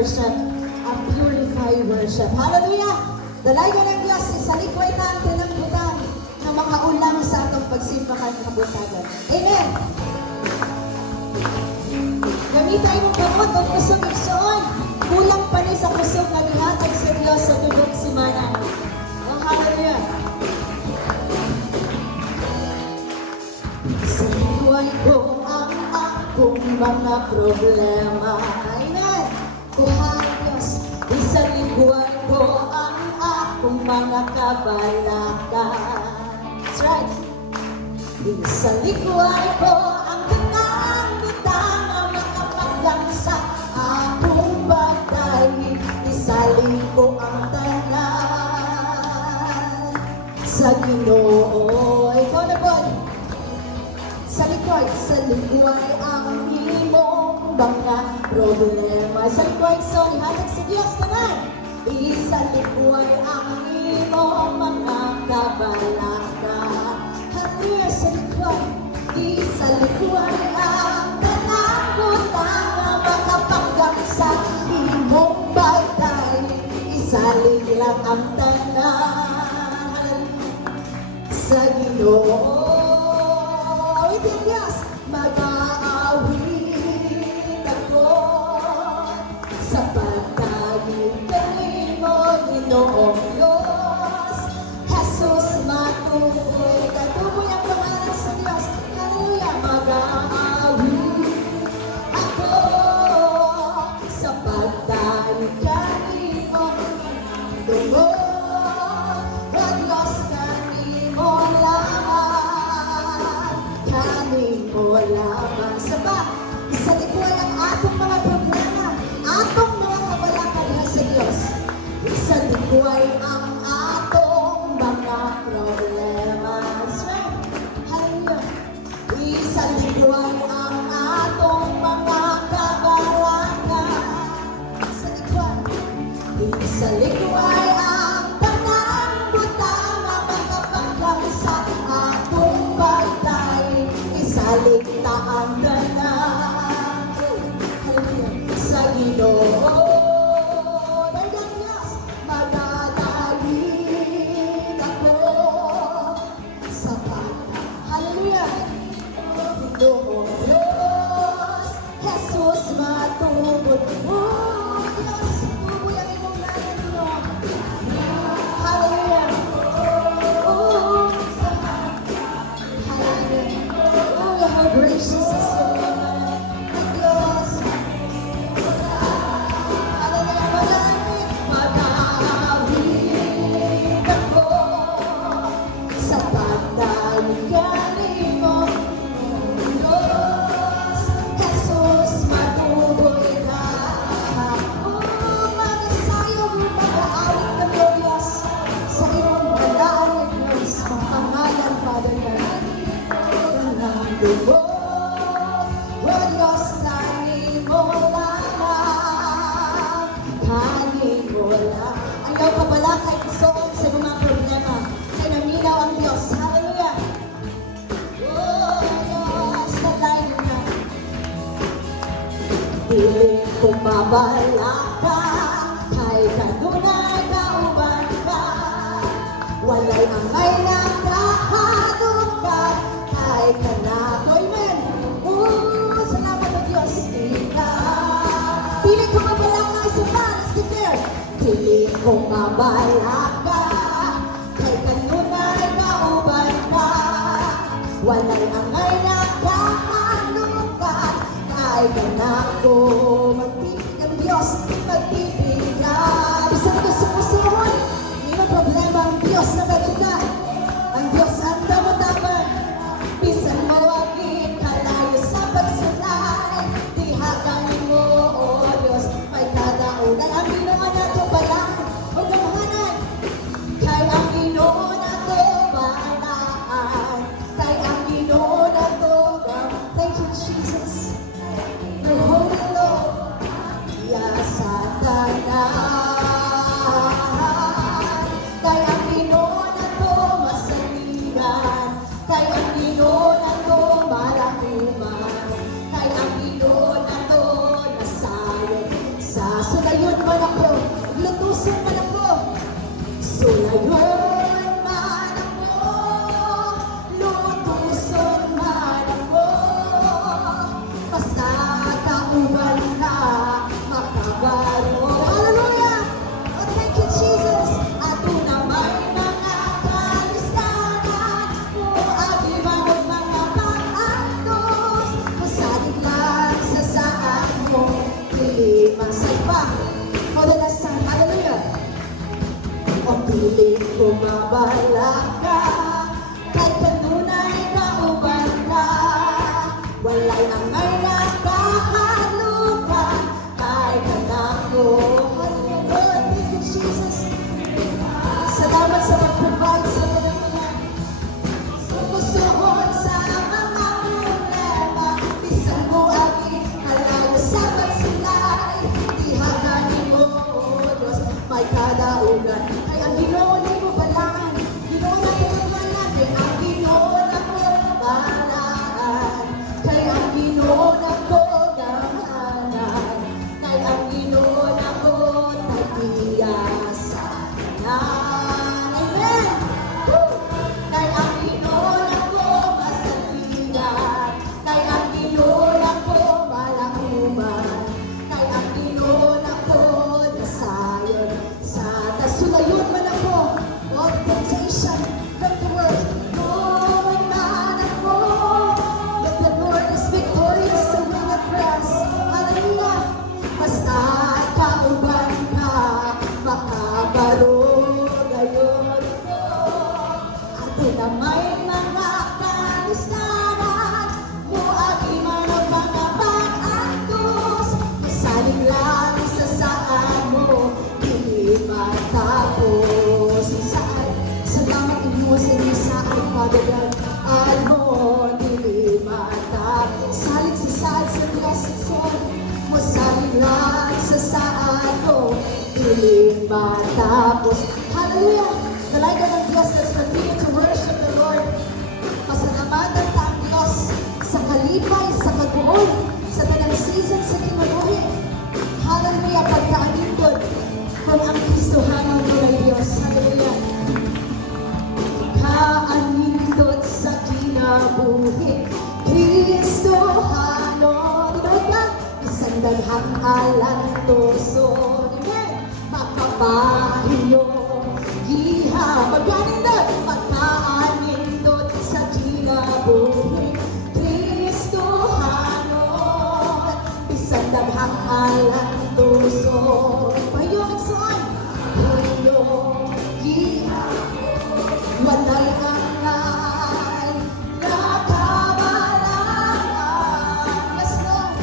worship, a purified worship. Hallelujah! Dalayan ng Diyos, isalikway natin ang butang ng mga ulang sa atong pagsimbahan ng kabutagan. Amen! Gamitan mong kamot o kusog igsoon. Kulang pa rin sa kusog na lihatag sa Diyos sa tubog simana. Oh, hallelujah! Sa buhay ko ang akong mga problema. Amen! Kuhan Diyos, isalikuan ko ang akong mga kabalakan. That's right! Isalikuan ko ang butang-butang ang makapaglang sa akong bagay. Isalin ko ang tanan sa Ginoo. Ikaw na po! Sa likod ang imong mga problema. Sa likod, so ihatag sa Diyos naman. Sa likod ang imong mga kabalaka. Hallelujah, sa likod. Sa likod ang kanang-butang na makapagam sa imong bagay. Isalig lang ang tanan sa Ginoo. Diyos, mag-aawit ako sa pagtagin kay mo, Ginoong Diyos. Jesus, matukoy, katukoy ang pangalan sa Diyos. Hallelujah, mag-aawit ako sa pagtagin kay mo, Ginoong Diyos, kanimo lamang. O lamang sa ba? Isalikuan ang atong mga problema, atong mga kabalakan na sa Diyos. Isalikuan ang atong mga problema. Right? Hallelujah. Isalikuan ang atong mga kabalakan. Isalikuan. Isalikuan ang tanang-butang na makapaglang sa atong bagay. Saligta ang tanan sa Ginoo. Dahil ang Diyos, magdadagit ako sa pagkakas. Hallelujah! Ginoong Diyos, Jesus, matubod mo. Diyos, tuboy ang imong nanan mo. Hallelujah! How gracious is your name, Diyos. Mag-aawit ako sa pagtagin mo, Diyos. Jesus, matuboy ka. Mag-asayaw, mag-aawit ka, Diyos, sa iyong pangalan, Diyos. Ang pangalan, Father God. Dugo, o Diyos, langin mo lamang, hangin mo lang. Ang iyong kabalakay, isoon sa mga problema, kay naminaw ang Diyos. Hallelujah! Oh, Diyos, nalayo na. Piling kong mabalaka, kay kanunay kauban ka. Walay angay na kahadong ka, kay kanako. Amen. Oh, salamat ang Diyos. Piling kong mabalaka sa fans, declare. Piling kong mabalaka, kay kanunay kauban ka. Walay angay na kahadong ka, kay kanako. Magpipig ang Diyos, magpipig ka. Bisa na ito sa pusoon. Hindi na problema ang Diyos na maganda. Ang Diyos ang damatapan. Bisan mawagin kalayo sa pagsulay. Dihagang mo, O Diyos, may kadaunan. Ang Ginoo na ito balaan. Huwag kamahanan. Kay ang Ginoo na ito balaan. Kay ang Ginoo na ito balaan. Thank you, Jesus. The Holy Lord. Sa tanan na may mga kalistanan, muagi man ang mga pag-antos, masaling lang sa saan mo, hindi matapos. Saan, salamat inyo sa inyo sa aking pagdagan, mo, hindi matapos. Salit sa saan sa klasisyon, masaling lang sa saan mo, hindi matapos. Hallelujah! Dalaga ng Diyos, let's continue to worship the Lord. Pasalamatan ta ang Diyos sa kalipay, sa kaguol, sa tanang season sa kinabuhi. Hallelujah! Pagkaanindod kung ang Kristohanon mo ay Diyos. Hallelujah! Pagkaanindod sa kinabuhi, Kristohanon. Tinawag ka, isang daghang alang tuson. Amen! Makapahiyo pagkaanindot, pagkaanindot sa kinabuhi, Kristohanon, isang daghang alang tuson. Payong son, payong walay angay, nakamalangan. Yes, Lord.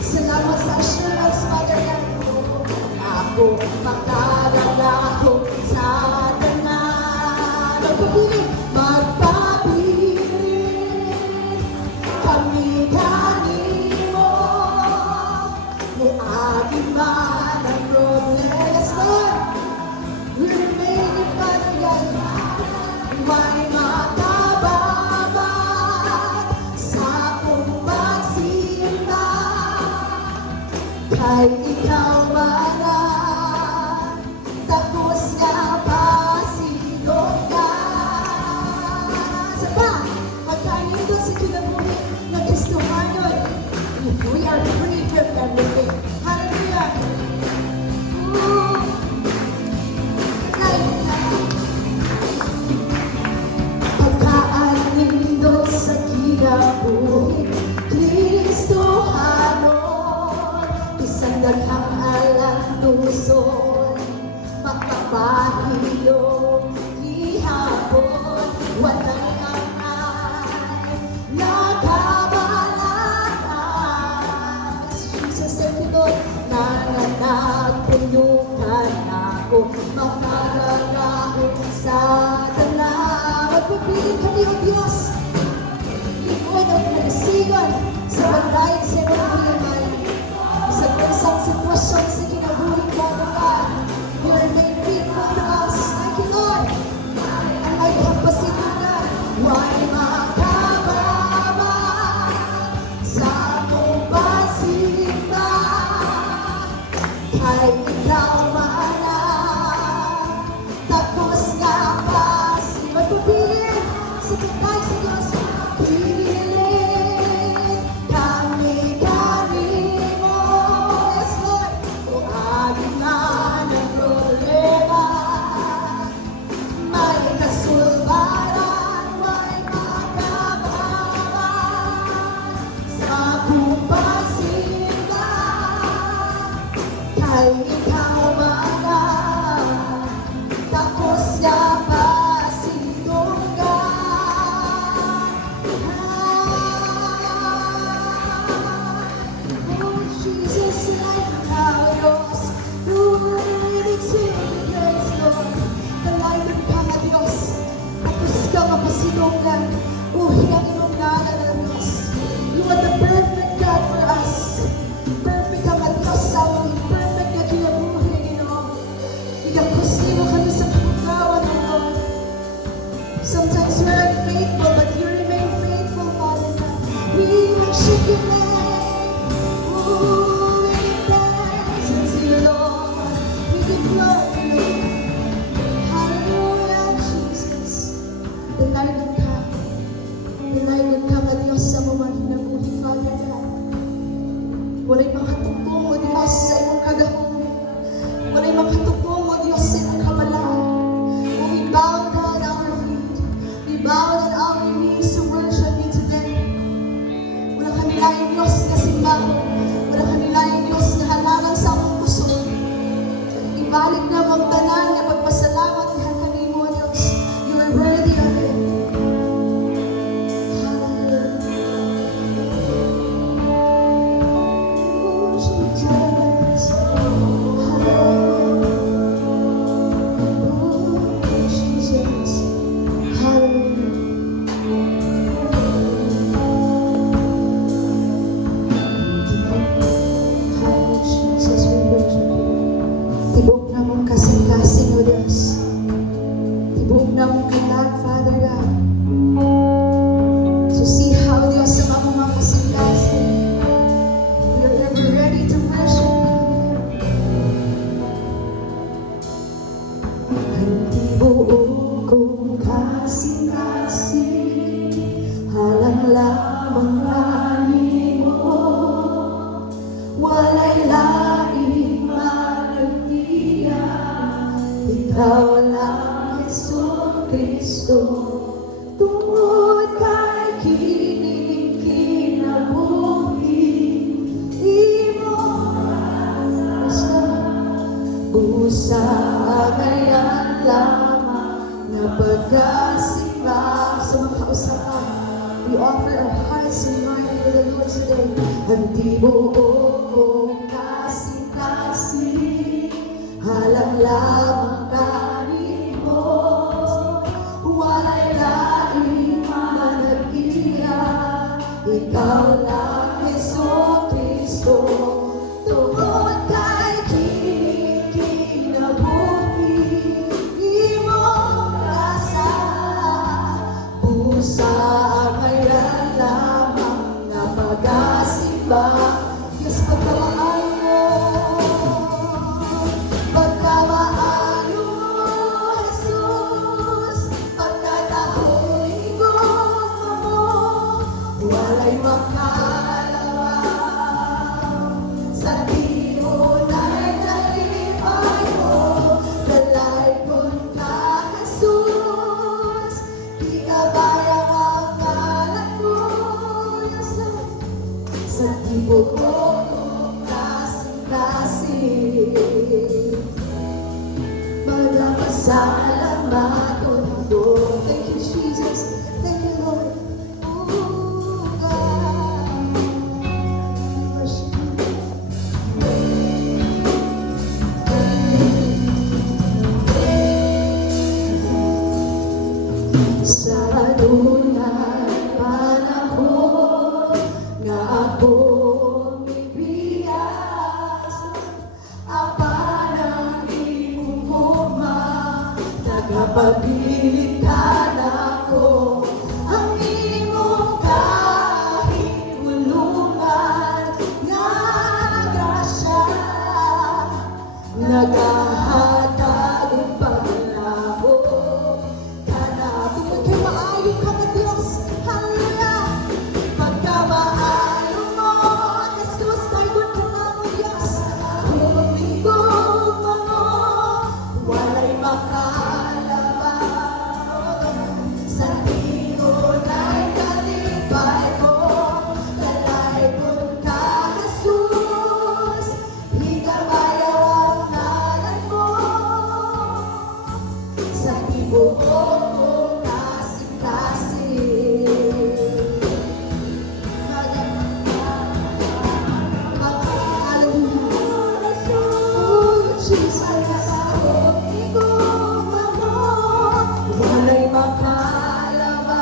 Salamat sa assurance, Father God. Ako makalagako sa tanan. Magpapiling kami kanimo, muagi man ang problema. Yes, Lord. We remain in Father God. May makababat sa akong pagsimba, kay ikaw man tapos nga pasilog ka. Sa pa, magkaanindot sa kinabuhi ng Kristohanon, we are free from everything. Hallelujah! Ooh. Pagkaanindot sa kinabuhi, Kristohanon, isang daghang alang tuson, makapahilong ihapon, walay angay, nakabalakan. Jesus, thank you, Lord, nanganagpunyukan ako, makalagahon sa tanan. Magpapiling kami, O Diyos, likod ang nagsigan sa banday sa mga sa isang sitwasyon sa kinabuhi mo, God. You remain faithful to us. Thank you, Lord. Ang ay kapasinunan, why makababa sa akong pasimba, kay ikaw mana, tapos nga pa si magpapilin sa kitay sa Diyos. Piling kami kanimo. Yes, Lord. Kung aging man ang problema, may kasulbaran, may magabawan sa akong pagsimba, kay ikaw mana, tapos nga pa sinunggan. Oh, Jesus, like Carlos, ruminig to the praise, Lord. Dalayan ka nga, Diyos. Tapos ka mapasinunggan. Uhin ang iyong ngalan ng Diyos. You are the perfect God for us. Perfect ka nga, Diyos, sa amin. Perfect na kinabuhi, Ginoo. Igapusti mo kami sa pagkawan ng Lord. Sometimes we're unfaithful, but you remain faithful, Father God. We worship your name. Ooh, we give thanks unto you, Lord. We give glory, Lord. Hallelujah, Jesus. Dalayan ka. Dalayan ka nga, Diyos, sa mga hinabuhi, Father God. Wala'y makatupong, O Diyos, sa iyong kagahong. Wala'y makatupong, O Diyos, sa iyong kamalaan. We bow down our feet. We bow down our knees to worship you today. Wala kanilayang Diyos na simbahan. Wala kanilayang Diyos na halaman sa among puso. Ibalik na mong tanan na pagpasalamat niya kanimo, Diyos. You are worthy of it. God, Father God. So see how Diyos sa mga kasingkasin, we are ever ready to worship you. Hindi buong kong kasing-kasing, halang lamang langit mo. Walay laing managtiyak, ikaw lang Jesucristo. Tungkol kay kining kinabuhi, di mo basta busa ngayon lamang na pagkasimba. So makausap, we offer our hearts and minds to the Lord today. Hindi buong kasing-kasing, halang lamang kanin mo. Walay laing managtiyak, ikaw lang Jesucristo. Tungkol kay kinabuhi, di mo rasa pusa ngayon lamang na pag-asimba. Diyos, pagkawaan mo, pagkawaan mo, Jesus, pagkatahoy ko mo, walay makalawa sa diunay na lipay mo. Dalay punta, Jesus, di ka bayang ang kalat mo. Sa tibok mo kasing-kasing, magpasalamat o mundo. Thank you, Jesus. Thank you, Lord. Oh, God. Worship you. Sa dunay panahon nga akong ibiyas, apan ang iyong hukma, nagapabilit ka na ko. Ang imong kahigulungan nga grasya, nagahatag ang panahon ka na. Tungkol kay maayo ka na Diyos, hallelujah. Pagkamaayo mo, Jesus, kay doon ka na mo Diyos. Humingong mo, walay makalaban sa diunay kalipay mo. Dalay punta, Jesus, higabayaw ang ngalan mo. Sa ibuong kong kasing-kasing, walay makalaban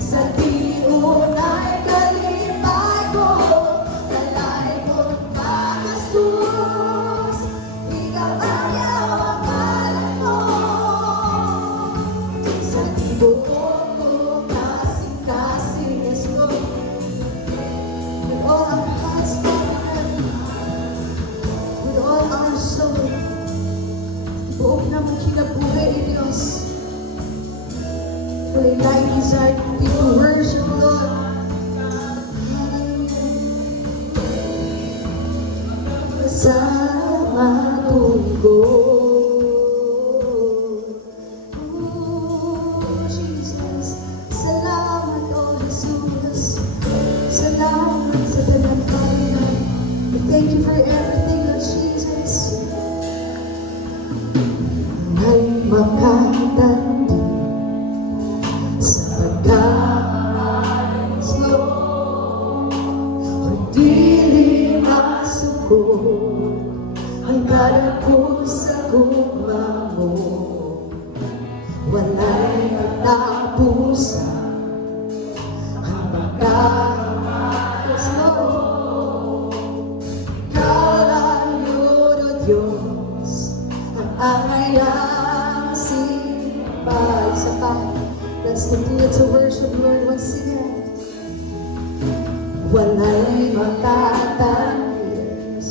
sa diunay kalipay ko. Dalay punta, Jesus, higabayaw ang ngalan mo. Sa ibuong kong kasing-kasing, yes, Lord. With all our hearts, with all our soul, buong naman kinabuhay ni Diyos. Walay laing desire kundi to worship, Lord. Sama tungkol. Oh, Jesus. Salamat, oh Jesus. Salamat sa tagumpay. Thank you for everything, Lord Jesus. Ay makatandi sa pagkaayos mo, o dili masuko ang kalakusan. Let's continue to worship Lord once again. Wala'y makatangis,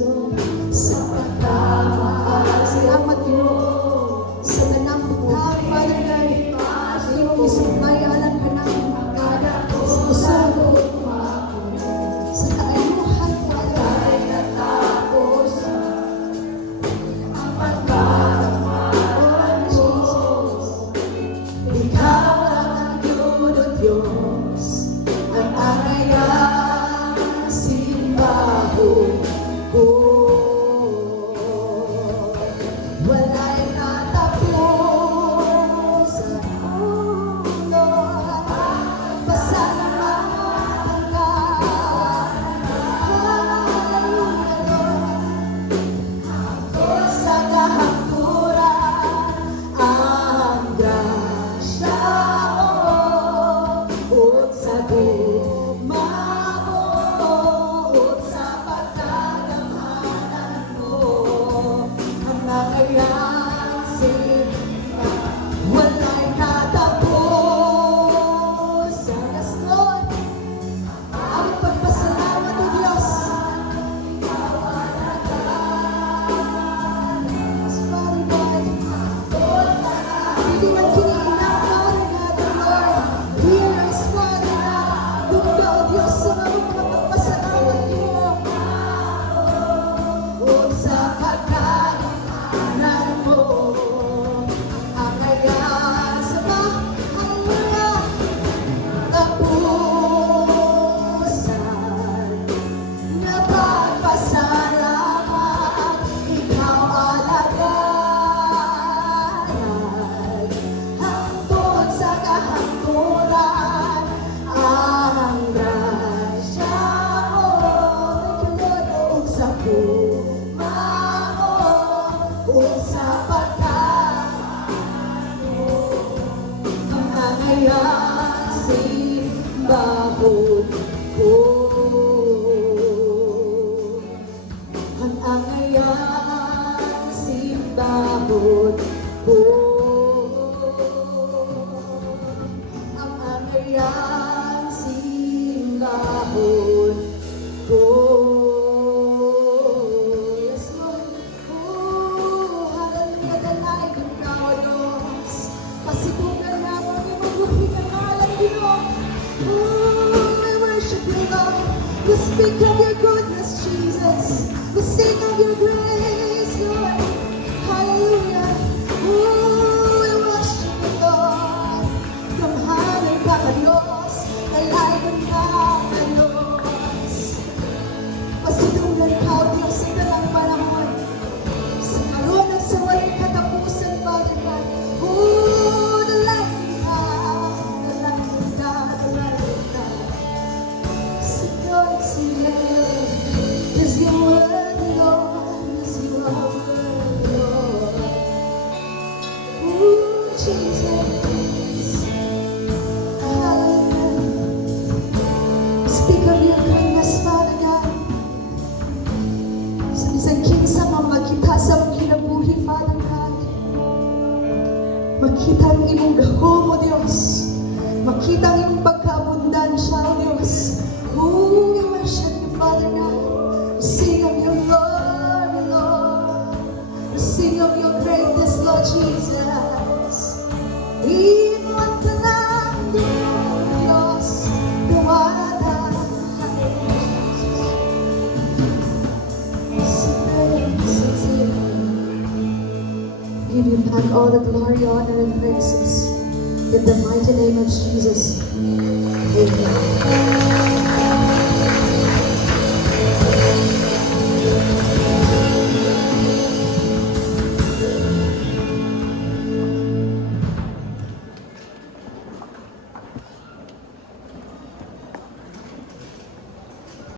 Lord, sa pagkamahal. Salamat, Lord, sa nanamputang, Father God. Iyong isugmayalan ka namin, kada sa puso. Sa kaayuhan, Father God. Ikaw ang nagdudot Diyos, ang angayang simbahan ko. Wala'y tatapusan, oh Lord, pasalamatan ka. Hallelujah, Lord. Sa kahangturan ang grasya mo, at sa guma mo, at sa pagkagamhanan mo, ang nangayang simba, wala'y katapusan. Yes, Lord, ang pagpasalamat o Diyos. Father God, hindi man kiniinang, Father God, O Lord, hear us, Father God. Doon ka, O Diyos, sa mga pagpasalamat mo. O sa pagkakanan mo, ang kaya sa mga tapusan na pagpasalamat, ikaw alagad. Hangtod sa kahangturan ang grasya mo. Thank you, Lord. Ug sa puma mo, ug sa pagkakamahal mo, ang angayang simbahon ko. Ang angayang simbahon ko. Ang angayang simbahon ko. Yes, Lord. Oh, hallelujah. Dalaig ang kawalos. Pasitugan naman yung mabuhi ng alam, Diyos. Oh, we worship you, Lord. We speak of your goodness, Jesus. We sing of your grace, Lord. Hallelujah. Oh, we worship you, Lord. Kamhalan ka ka, Diyos. Dalaig ang kawalos. Pasitugan ka, O Diyos, sa dalang panahon. Sa karoon at sa walang katapusan, Father God. Oh, dalangin ka, dalangin ka, dalangin ka. Lord, is your word, Lord, is your word, Lord. Ooh, Jesus. Hallelujah. Speak of your goodness, Father God. Sa isang kinsa makita sa mong kinabuhi, Father God. Makita ang imong gahom, O Diyos. Makita ang imong pagkaabundansya, O Diyos. Oh, we worship you, Father God. We sing of your glory, Lord. We sing of your greatness, Lord Jesus. Iwan ka lang, Diyos, duwada. Give you back all the glory, honor, and praises. In the mighty name of Jesus.